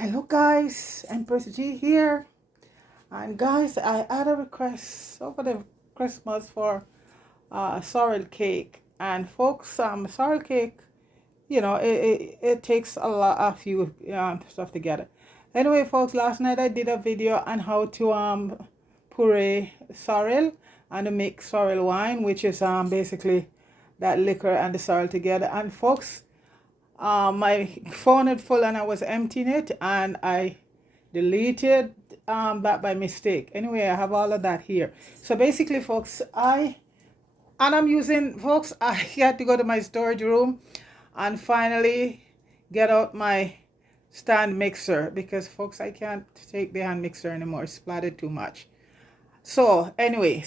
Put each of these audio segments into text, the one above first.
Hello guys, Empress G here. And guys, I had a request over the Christmas for sorrel cake. And folks, sorrel cake, it takes a few stuff together. Anyway, folks, last night I did a video on how to puree sorrel and to make sorrel wine, which is basically that liquor and the sorrel together. And folks, my phone had full and I was emptying it and I deleted that by mistake. Anyway, I have all of that here. So basically, folks, I had to go to my storage room and finally get out my stand mixer because, folks, I can't take the hand mixer anymore. It's splattered too much. So anyway,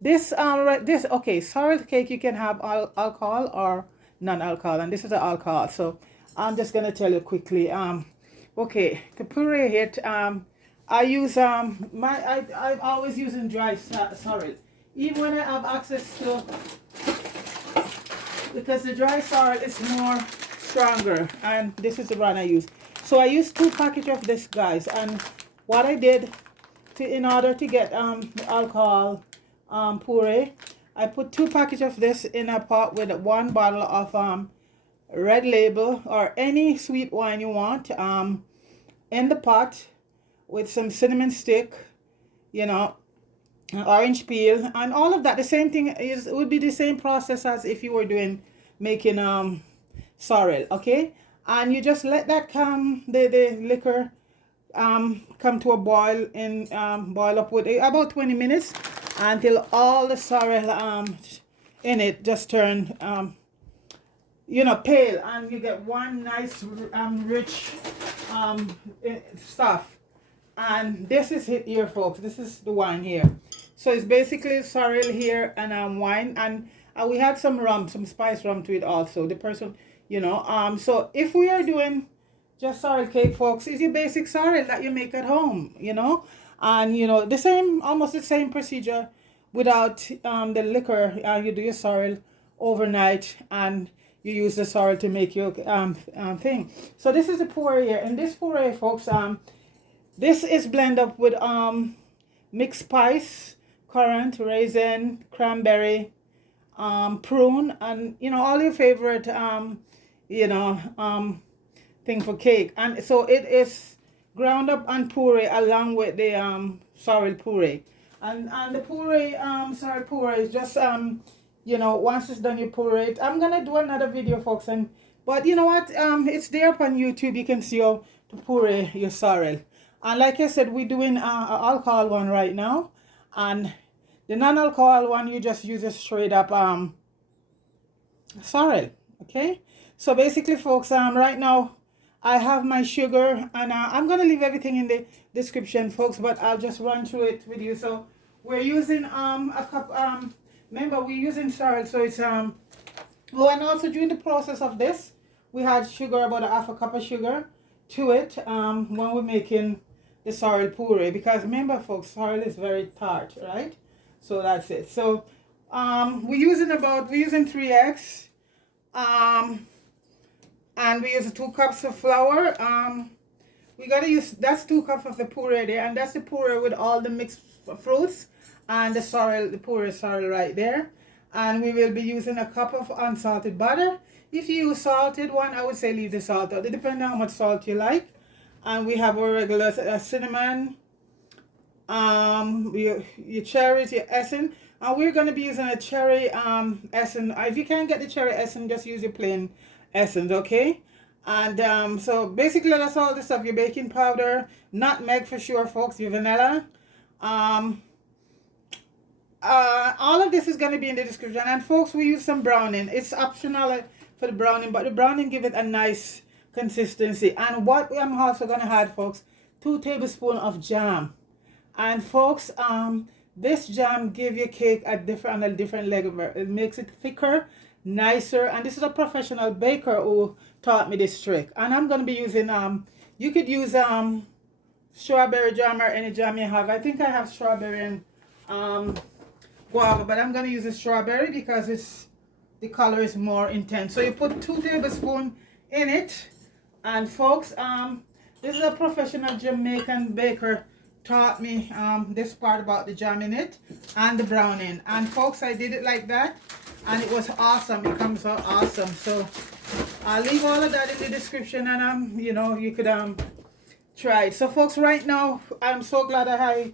this okay, sorrel cake, you can have alcohol or non-alcohol, and this is the alcohol. So I'm just gonna tell you quickly. Okay, to puree it, I use I'm always using dry sorrel, even when I have access to, because the dry sorrel is more stronger, and this is the brand I use. So I use 2 packages of this, guys, and what I did in order to get the alcohol puree, I put 2 packages of this in a pot with 1 bottle of red label or any sweet wine you want in the pot with some cinnamon stick, orange peel, and all of that. The same thing would be the same process as if you were making sorrel, okay? And you just let that the liquor come to a boil boil up with about 20 minutes until all the sorrel in it just turn pale, and you get one nice rich stuff. And this is it here, folks. This is the wine here. So it's basically sorrel here and wine, and we had some rum, some spice rum to it also. The person, so if we are doing just sorrel cake, folks, is your basic sorrel that you make at home, and the same, almost the same procedure without the liquor. You do your sorrel overnight and you use the sorrel to make your thing. So this is the puree here, and this puree, folks, this is blend up with mixed spice, currant, raisin, cranberry, prune, and all your favorite thing for cake. And so it is ground up and puree along with the sorrel puree. And the puree, sorrel puree is just once it's done, you puree it. I'm gonna do another video, folks, but you know what, it's there up on YouTube. You can see how to puree your sorrel. And like I said, we're doing an alcohol one right now, and the non-alcohol one, you just use a straight up sorrel. Okay, so basically, folks, right now I have my sugar, and I'm gonna leave everything in the description, folks, but I'll just run through it with you. So we're using a cup, remember we're using sorrel, so it's oh, and also during the process of this, we had sugar, about a half a cup of sugar to it when we're making the sorrel puree, because remember, folks, sorrel is very tart, right? So that's it. So we're using 3 eggs, and we use 2 cups of flour. We gotta use, that's 2 cups of the puree there, and that's the puree with all the mixed fruits and the sorrel, the puree sorrel right there. And we will be using a cup of unsalted butter. If you use salted one, I would say leave the salt out. It depends on how much salt you like. And we have our regular cinnamon, your cherries, your essence, and we're going to be using a cherry essence. If you can't get the cherry essence, just use your plain essence, okay? And so basically that's all the stuff. Your baking powder, nutmeg for sure, folks, your vanilla, all of this is going to be in the description. And folks, we use some browning. It's optional for the browning, but the browning give it a nice consistency. And what I'm also going to add, folks, 2 tablespoons of jam. And folks, this jam give your cake a different level. It makes it thicker, nicer. And this is a professional baker who taught me this trick. And I'm going to be using you could use strawberry jam or any jam you have. I think I have strawberry and guava, but I'm going to use the strawberry because the color is more intense. So you put 2 tablespoons in it. And folks, This is a professional Jamaican baker taught me this part about the jam in it and the browning. And folks, I did it like that and it was awesome. It comes out awesome. So I'll leave all of that in the description, and you know, you could try it. So folks, right now I'm so glad I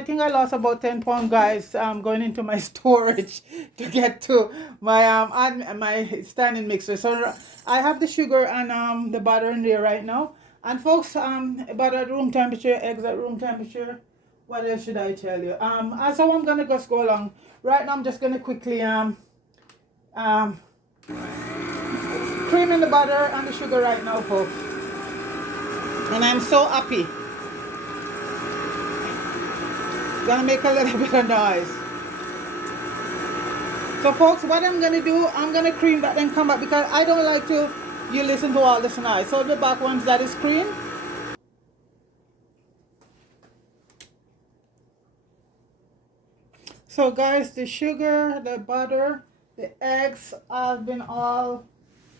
think I lost about 10 pounds, guys, going into my storage to get to my my standing mixer. So I have the sugar and the butter in there right now. And folks, butter at room temperature, eggs at room temperature. What else should I tell you? So I'm gonna just go along. Right now I'm just gonna quickly cream in the butter and the sugar right now, folks. And I'm so happy. Gonna make a little bit of noise. So folks, what I'm gonna do, I'm gonna cream that and come back, because I don't like you listen to all this noise. So the back ones that is cream. So guys, the sugar, the butter, the eggs have been all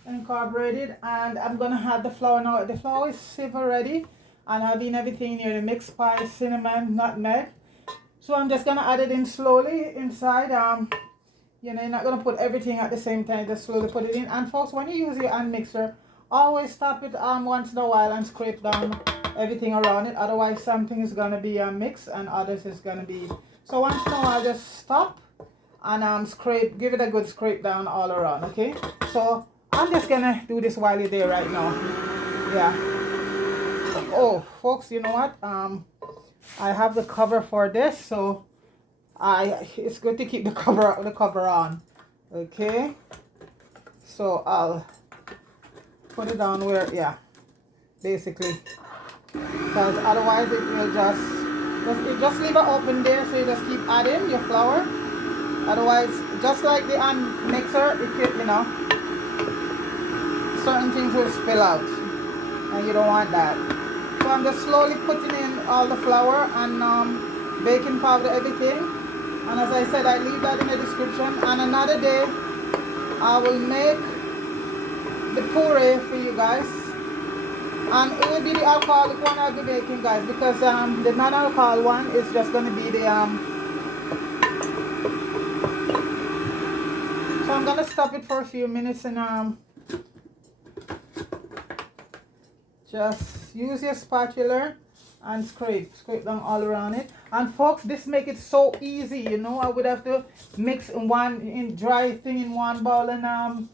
incorporated, and I'm gonna have the flour now. The flour is stiff already, and I've been everything near the mixed spice, cinnamon, nutmeg. So I'm just gonna add it in slowly inside. You know, you're not gonna put everything at the same time, just slowly put it in. And folks, when you use your hand mixer, always stop it once in a while and scrape down everything around it. Otherwise something is gonna be mixed and others is gonna be. So once in a while, just stop and scrape, give it a good scrape down all around. Okay, so I'm just gonna do this while you're there right now. Yeah. Oh folks, you know what, I have the cover for this, so it's good to keep the cover on. Okay, so I'll put it down where, yeah, basically, because otherwise it will just leave it open there. So you just keep adding your flour. Otherwise, just like the mixer, it could, you know, certain things will spill out, and you don't want that. So I'm just slowly putting in all the flour and baking powder, everything. And as I said, I leave that in the description. And another day, I will make the puree for you guys. And it will be the alcoholic one I'll be making, guys, because the non-alcohol one is just going to be the So I'm going to stop it for a few minutes and just use your spatula and scrape down all around it. And folks, this make it so easy, you know. I would have to mix in dry thing in one bowl and